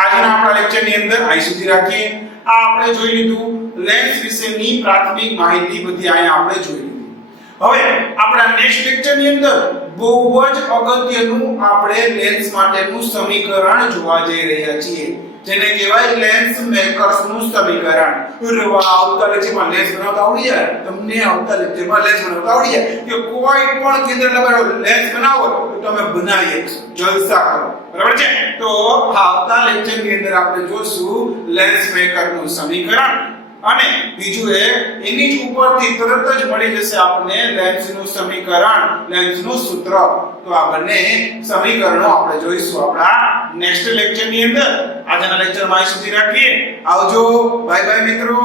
આજના આપણા લેક્ચરની અંદર અહીં સુધી રાખીએ. આ આપણે જોઈ લીધું લેન્સ વિશેની પ્રાથમિક માહિતી બધી અહીંયા આપણે જોઈ લીધી. હવે આપણા નેક્સ્ટ લેક્ચરની અંદર બહુ જ અગત્યનું આપણે લેન્સ માટેનું સમીકરણ જોવા જઈ રહ્યા છીએ જેને કહેવાય લેન્સ મેકર્સનું સમીકરણ. આવતા લેક્ચરમાં લેન્સ બનાવતા આવડી જાય તમને. આવતા લેક્ચરમાં લેન્સ બનાવતા આવડી જાય કે કોઈ પણ કેન્દ્ર લગાડો લેન્સ બનાવો તો તમે બનાવી શકશો. જલસા કરો. બરાબર છે. તો આવતા લેક્ચરની અંદર આપણે જોશું લેન્સ મેકરનું સમીકરણ અને બીજું એની જ ઉપરથી તરત જ મળી જશે આપણને લેન્સનું સમીકરણ લેન્સનું સૂત્ર. તો આ બંને સમીકરણો આપણે જોઈશું આપણા નેક્સ્ટ લેક્ચરની અંદર. આજના લેક્ચરમાં અહીં સુધી રાખીએ. આવજો. બાય બાય મિત્રો.